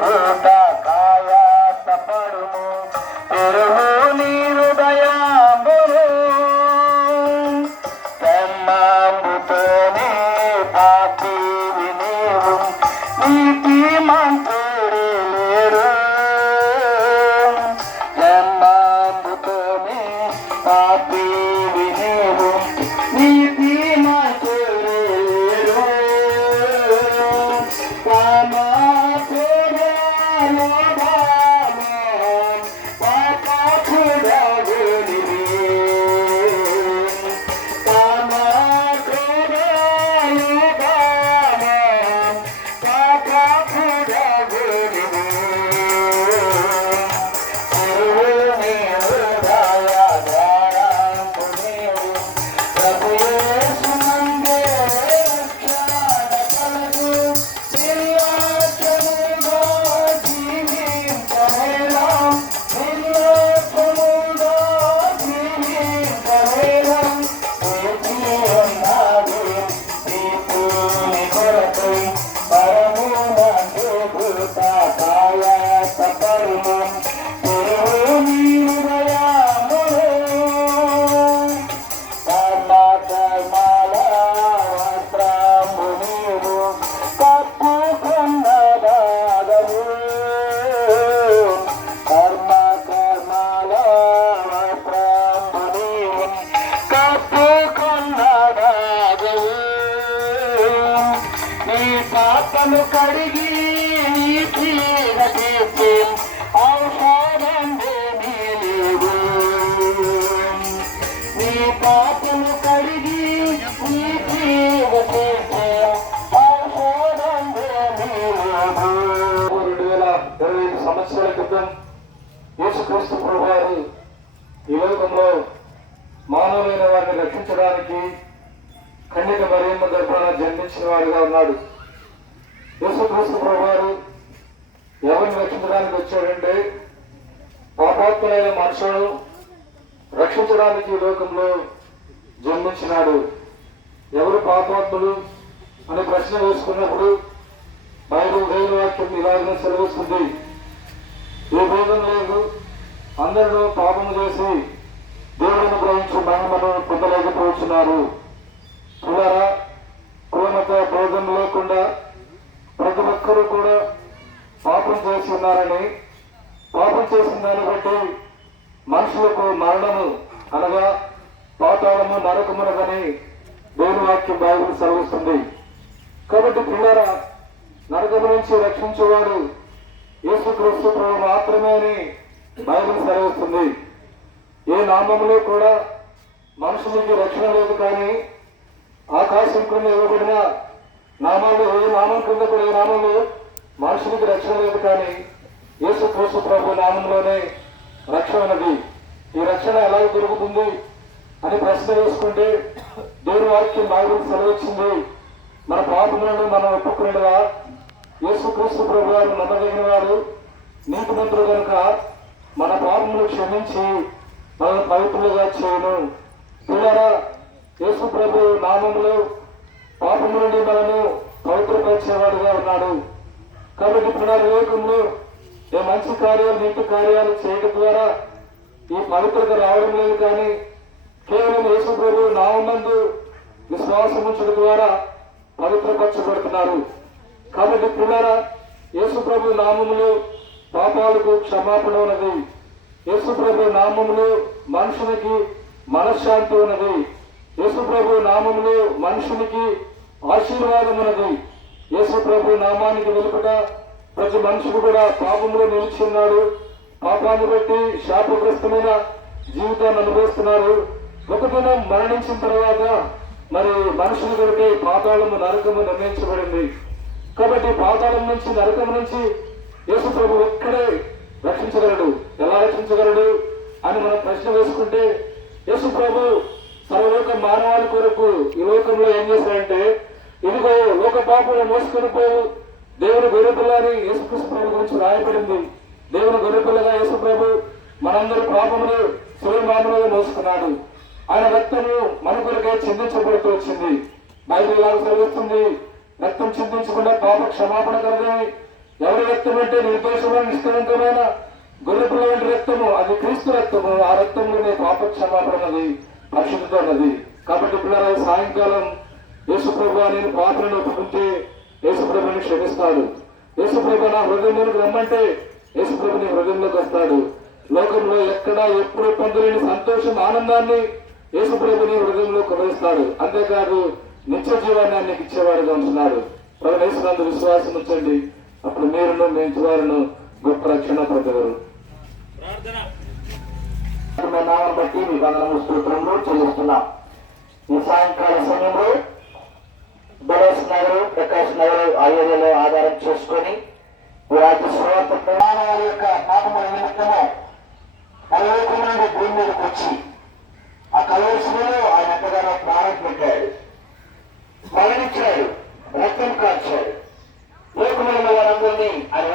భూత కాయాసపడుము తిరుము నీ హృదయాంబును బ్రహ్మాంబుతోనే పాపి వినేవు నీతి మంత్రుడు లేరు బ్రహ్మాంబుతోనే పాపి వినేవు నీతి మంత్రుడు లేరు పాపను కడిగి ఔషధం లేదు నీ పాపను కడిగి ఔషధం 2025 సంవత్సరాల క్రితం యేసుక్రీస్తు ప్రభువారు ఈ లోకంలో మానవులైన వారిని రక్షించడానికి కన్యక మరియమ్మ గర్భాన జన్మించిన వాడిగా ఉన్నాడు. యేసుక్రీస్తు ప్రభువారు ఎవరిని రక్షించడానికి వచ్చాడంటే పాపాత్ములైన మనుషులను రక్షించడానికి ఈ లోకంలో జన్మించినాడు. ఎవరు పాపాత్ములు అనే ప్రశ్న వేసుకున్నప్పుడు బైబిల్ దేవుని వాక్యం ఇలాగనే సెలవిస్తుంది, ఏ భేదం లేదు, అందరూ పాపము చేసి దేవుడిని గ్రహించి మహిమను పొందలేకపోతున్నారు. పిల్లరా, కులమత భేదం లేకుండా ప్రతి ఒక్కరూ కూడా పాపం చేసి ఉన్నారని, పాపం చేసిన దాన్ని బట్టి మనుషులకు మరణము అనగా పాతాళము నరకమునగని దేవుని వాక్యం బైబిల్ సెలవిస్తుంది. కాబట్టి పిల్లరా, నరకము నుంచి రక్షించేవాడు యేసుక్రీస్తు ప్రభువు మాత్రమే అని బైబిల్ సెలవిస్తుంది. ఏ నామములో కూడా మనుషులకి రక్షణ లేదు, కానీ ఆకాశం క్రింద ఇవ్వబడిన నామాలు ఏ నామం కింద కూడా ఏ నామంలో మనుషులకి రక్షణ లేదు, కానీ యేసుక్రీస్తు ప్రభు నామంలోనే రక్షణ ఉన్నది. ఈ రక్షణ ఎలా దొరుకుతుంది అని ప్రశ్న వేసుకుంటే దేవుని వాక్యం బైబిల్ సెలవిచ్చింది, మన పాపములను మనం ఒప్పుకునేలా యేసుక్రీస్తు ప్రభు వారు నమ్మదగిన వారు, నీతిమంతుడు కనుక మన పాపములు క్షమించి మనల్ని పవిత్రులుగా చేయను. పిల్లరా, యేసు ప్రభు నామములో పాపము నుండి మనము పవిత్రపరిచేవాడుగా ఉన్నాడు. కాబట్టి పిల్లల లోకంలో ఏ మంచి కార్యాలు నీతి కార్యాలు చేయడం ద్వారా ఈ పవిత్రత రావడం లేదు, కానీ కేవలం యేసు ప్రభు నామమందు విశ్వాసం ఉంచడం ద్వారా పవిత్రపరచబడుతున్నారు. కాబట్టి పిల్లరా, యేసు ప్రభు నామములో పాపాలకు క్షమాపణ ఉన్నది. యేసు ప్రభు నామములో మనుషునికి మనశ్శాంతి ఉన్నది. యేసు ప్రభు నామములో మనుషునికి ఆశీర్వాదం ఉన్నది. యేసు ప్రభు నామానికి వెలుపట ప్రతి మనుషుడు కూడా పాపంలో నిలిచి ఉన్నాడు. పాపాన్ని బట్టి శాపగ్రస్తమైన జీవితాన్ని అనుభవిస్తున్నారు. ఒక దినం మరణించిన తర్వాత మరి మనుషుల కొరకే పాతాళము నరకము నిర్ణయించబడింది. కాబట్టి పాతాళం నుంచి నరకం నుంచి యేసు ప్రభు ఒక్కడే రక్షించగలడు. ఎలా రక్షించగలడు అని మనం ప్రశ్న వేసుకుంటే, యేసు ప్రభు సర్వలోక మానవాళి కొరకు ఈ లోకంలో ఏం చేశాడంటే, ఇదిగో లోక పాపను మోసుకొని పోవు దేవుని గొర్రెపిల్ల అని యేసుక్రీస్తు ప్రభు గురించి రాయబడింది. దేవుని గొర్రెపిల్లగా యేసు ప్రభు మనందరి పాపములు శివమామలుగా మోసుకున్నాడు. ఆయన రక్తము మన కొరకే చిందించబడుతూ వచ్చింది. బైబిల్ లాగా చదువుతుంది, రక్తం చిందించకుండా పాప క్షమాపణ కలదని ఎవరి రక్తం అంటే నిర్దోషమైన నిష్కలంకమైన గొర్రెపిల్ల వంటి రక్తము, అది క్రీస్తు రక్తము. ఆ రక్తంలోనే పాప క్షమాపణ ఉన్నది, పరిశుద్ధత ఉన్నది. కాబట్టి పిల్లల సాయంకాలం యేసుప్రభు నేను పాత్రను ఒప్పుకుంటే యేసుప్రభుని క్షమిస్తాడు. యేసుప్రభు నా హృదయంలోకి రమ్మంటే యేసుప్రభు నీ హృదయంలోకి వస్తాడు. లోకంలో ఎక్కడా ఎప్పుడు పొందలేని సంతోషం, ఆనందాన్ని యేసుప్రభుని హృదయంలో కొనరిస్తాడు. అంతేకాదు నిత్య జీవాన్ని ఆయనకి ఇచ్చేవాడుగా ఉంటున్నాడు. ప్రభు యేసునందు విశ్వాసం ఉంచండి, అప్పుడు మీరును మీ ఇంటివారును గొప్ప రక్షణ పొందగలరు. నామం బట్టి మీ వందనము స్తోత్రములు చెల్లిస్తున్నాం. ఈ సాయంకాల సమయంలో బడోస్ నగర్, ప్రకాశ్ నగర్ ఆ ఏరియాలో ఆధారం చేసుకొని రాజ్య స్వార్థ ప్రమాణాల యొక్క పాపముల నిమిత్తము పరలోకం నుండి భూమి మీదకి వచ్చి ఆ కలవసంలో ఆయన ఎంతగానో ప్రాణం పెట్టాడు, మరణించాడు, రక్తం కార్చాడు. లోకములలో వారందరినీ ఆయన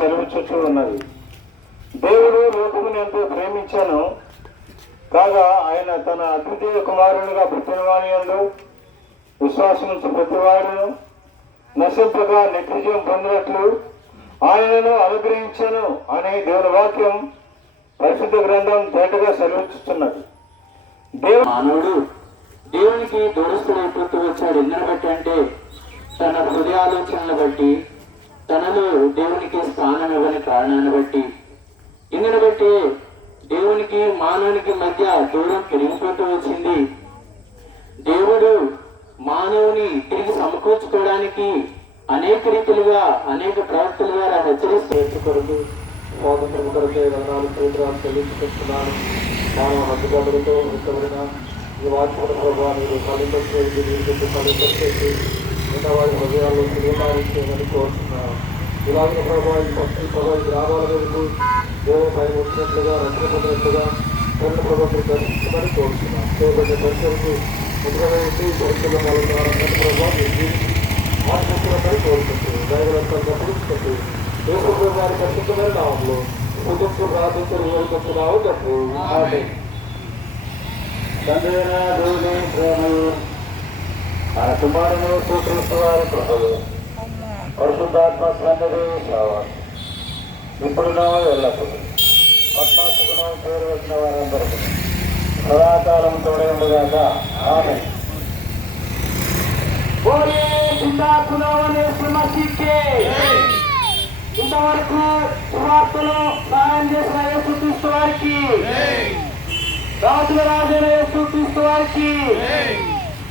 సెలవుచ్చు ఉన్నది. దేవుడు లోకముని ఎంతో ప్రేమించాను కాగా ఆయన తన అద్వితీయ కుమారునిగా పుట్టినవాని యందు విశ్వాసముంచు ప్రతివాడును నశింపగా నిత్యజీవం పొందినట్లు ఆయనను అనుగ్రహించను అనే దేవుని వాక్యం పరిశుద్ధ గ్రంథం తేటగా సెలవిస్తున్నది. మానవుడు దేవునికి దూరస్తుడైపోతూ వచ్చాడు. ఎందుని బట్టి అంటే తన హృదయాలోచనను బట్టి, తనలో దేవునికి స్థానం ఇవ్వని కారణాన్ని బట్టి, ఇందుని బట్టి దేవునికి మానవునికి మధ్య దూరం పెరిగిపోతూ వచ్చింది. దేవుడు మానవుని తిరిగి సమకూర్చుకోవడానికి అనేక రీతిలుగా అనేక ప్రవర్తన ద్వారా హెచ్చరిస్తూ కొరకు స్వాతంత్రం కొరకే వర్ణాలు సూత్రాలు చెల్లించుకుంటున్నాను. మానవ మధ్యపడుతూ ఇష్టపడిన ఈ వాక్యముల ప్రభావం మీరు ఫలించేసి వారి హృదయాల్లో తిరుగుతారని కోరుతున్నాను. ఇలాంటి ప్రభావం భక్తి ప్రభావం గ్రామాల వరకు దేవుని పైన వచ్చినట్లుగా రక్షించినట్లుగా రెండు ప్రభావం దర్శించమని కోరుతున్నాను. చేయబడిన దర్శనకు ముద్రవేసి దర్శన ప్రభావం ఆశిస్తున్నపై కోరుకుంటుంది. దైవలంతా గమనించుకుంటూ యేసు వారి పరిశుద్ధమైన నామంలో కుటుంబం ప్రార్థించడం కోరుకుంటున్నావు. తప్పు ఆయన కుమారును సూచించిన వారి ప్రభు పరిశుద్ధాత్మ సన్నది ఇప్పుడునో ఎల్లప్పుడు పద్మాసుకును పేరు వచ్చిన వారందరూ సదాకాలం తోడే ఉండగాక. ఆమె ఇంతవరకు సువార్తలో సహాయం చేసిన యేసుక్రీస్తు వారికి, రాజుల రాజైన యేసుక్రీస్తు వారికి,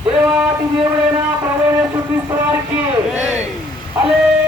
దేవాతి దేవుడైన ప్రభువైన యేసుక్రీస్తు వారికి హల్లెలూయా.